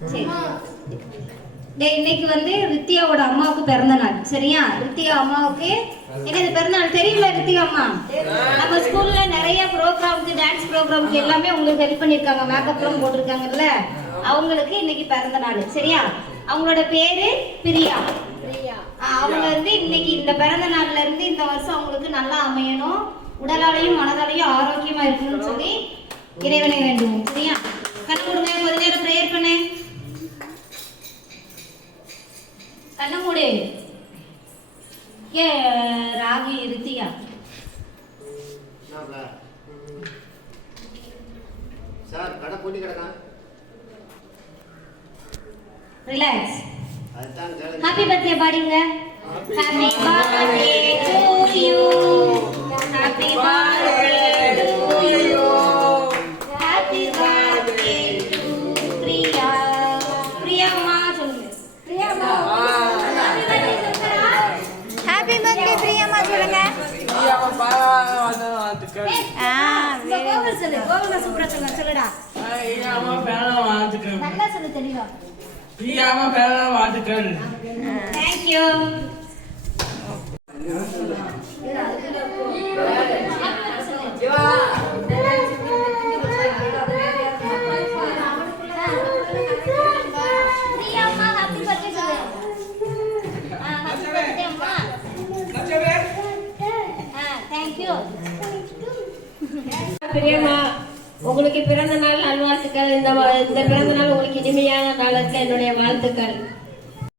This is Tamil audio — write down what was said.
சரி. இன்னைக்கு வந்து ரித்தியாவோட அம்மாவுக்கு பிறந்த நாள். சரியா? ரித்தியா அம்மாவுக்கு என்னது பிறந்த நாள் தெரியுமா? ரித்தியா அம்மா நம்ம ஸ்கூல்ல நிறைய ப்ரோக்ராம்க்கு, டான்ஸ் ப்ரோக்ராம்க்கு எல்லாமே உங்களுக்கு ஹெல்ப் பண்ணிருக்காங்க. மேக்கப்லாம் போட்டிருக்காங்கல்ல, அவங்களுக்கு இன்னைக்கு பிறந்த நாள். சரியா? அவங்களோட பேரு பிரியா. அவங்க வந்து இன்னைக்கு இந்த பிறந்த நாள்ல இருந்து இந்த வருஷம் அவங்களுக்கு நல்லா அமையணும், உடலாலையும் மனதாலையும் ஆரோக்கியமா இருக்கணும்னு சொல்லி இறைவனை வேண்டுவோம். சரியா? கண்ணு மூடுங்க, கொஞ்ச நேரம் ப்ரேயர் பண்ணு. கண்ணு மூடு. ராகி ரித்தியா சார் கடை பூட்டி கிடக்கான். ரிலாக்ஸ். ஹாப்பி பர்த்டே பாடிங்க. Happy birthday to you. Happy birthday to you. Happy birthday to Priya. பிரியாம்மா சொல்லுங்க. பிரியாம்மா ஹாப்பி பர்த்டே பிரியாம்மா சொல்லுங்க. பிரியாம்மா வாழ்த்துக்கள். கோவில் சொல்லு. கோவில் சூப்பரா சொல்லுங்க. சொல்லுடா. பிரியாம்மா பேர வாழ்த்துக்கள். நல்லா சொல்லு தெளிவா. பிரியாம்மா பேர வாழ்த்துக்கள். Thank you. பிரியம்மா, உங்களுக்கு பிறந்த நாள் நல்வாழ்த்துக்கள். இந்த பிறந்த நாள் உங்களுக்கு இனிமையான நாளுக்கு என்னுடைய வாழ்த்துக்கள்.